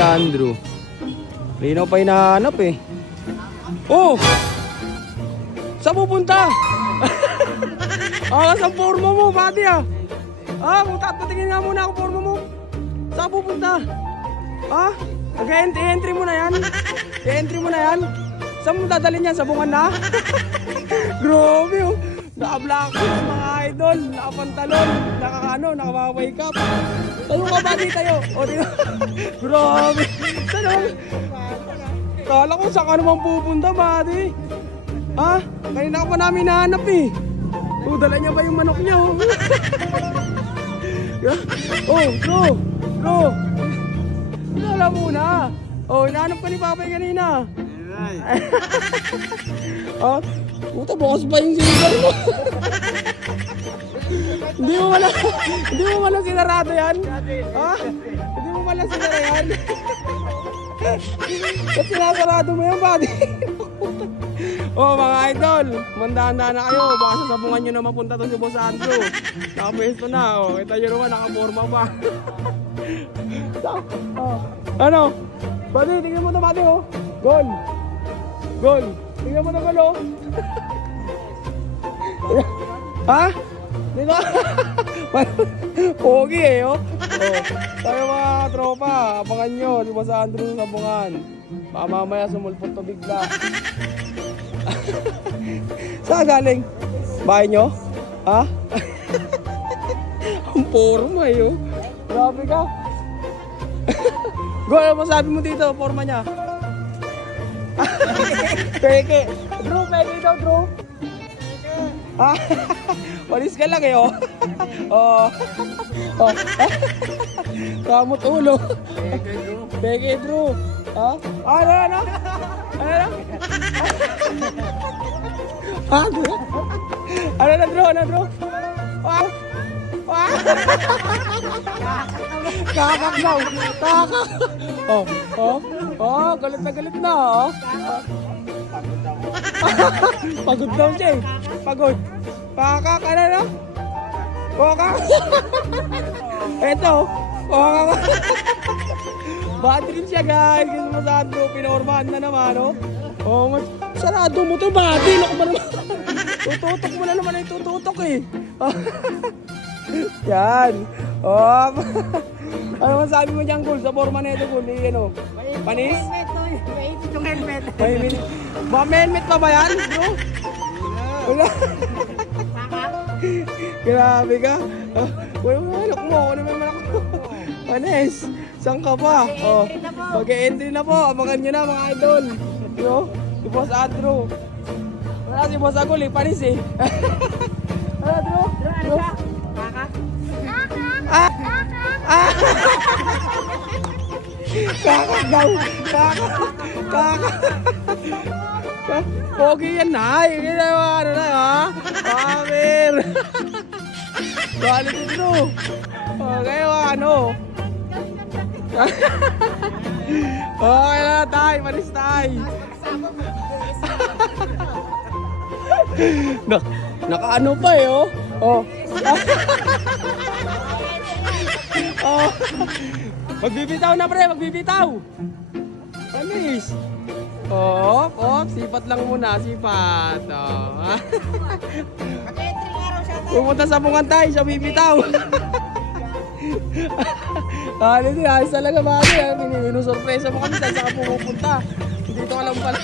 Kuya Andrew. Linaw pa hinahanap eh. Oh! Saan pupunta? Saan forma mo, buddy ah? Patingin nga muna ako forma mo. Saan pupunta? Nag-entry mo na yan? I-entry mo na yan? Saan mo dadalhin yan? Sa bungan na? Grabe oh. Naka-blackface mga idol. Naka-pantalon. Naka-wake up. Tayo ka buddy, tayo. O, di ba? Grabe. Saan naman? Kala ko saan ka naman pupunta, buddy. Kanina ka pa namin nahanap eh. Dala niya ba yung manok niya? Bro. Dala muna. Hinahanap ka ni Papay kanina. Puta, bukas pa yung silver mo. Hindi mo malang sinarado yan? Hindi mo malang sinara yan? Ba't sinasarado mo yan, buddy? Mga idol, mandaan-daan na kayo. Baka sasabungan nyo na mapunta to si Boss Andrew. Nakapwesto na. Kita nyo naman, nakaporma pa. Ano? Buddy, tingnan mo ito, buddy. Goal. Tingnan mo ito, goal. Di ba? Pogi eh, tayo mga tropa, abangan nyo si Boss Andrew sa sabungan. Baka mamaya sumulpot to bigla. Saan galing? Bahay nyo? Ang forma eh, Grabe ka. Go, ano masabi mo dito, forma niya? Peke. Drew, peke daw, Drew. Walis ka lang eh, Kamot ulo. Peke, Drew. Ano? Ano na, Drew? Kakak daw. Galit na, Pagod daw siya eh. Pagod. Kakak, ano na? Eto. Bad trip siya, guys. Gusto mo sa Andrew, pinormahan na naman, sarado mo to, buddy. Naku ba naman? Tututok mo na naman ay tututok eh. Yan. Ano masabi mo dyan, Gul? Sa forma na ito, Gul? Panis? Mainit yung helmet. May helmet pa ba yan, bro? Wala. Grabe ka. Malak mo. Ano may malak mo? Panis. Saan ka pa? Mag-e-entry na po. Abangan nyo na, mga idol. Si Boss Andrew. Wala si Boss Agul eh. Panis eh. Ano, Drew? Kakak daw. Kakak. Pogi yan na. Ano na Pamir. Galit ito. Okay, okay na tayo. Panis tayo. Nakaano pa eh, Magbibitaw na, pre, Panis. Sipat lang muna, sipat. Pumunta sa bungan tayo, siya bibitaw. Ayos talaga, buddy. Minusurpresa mo kami, saan ka pumupunta. Dito ka lang pala.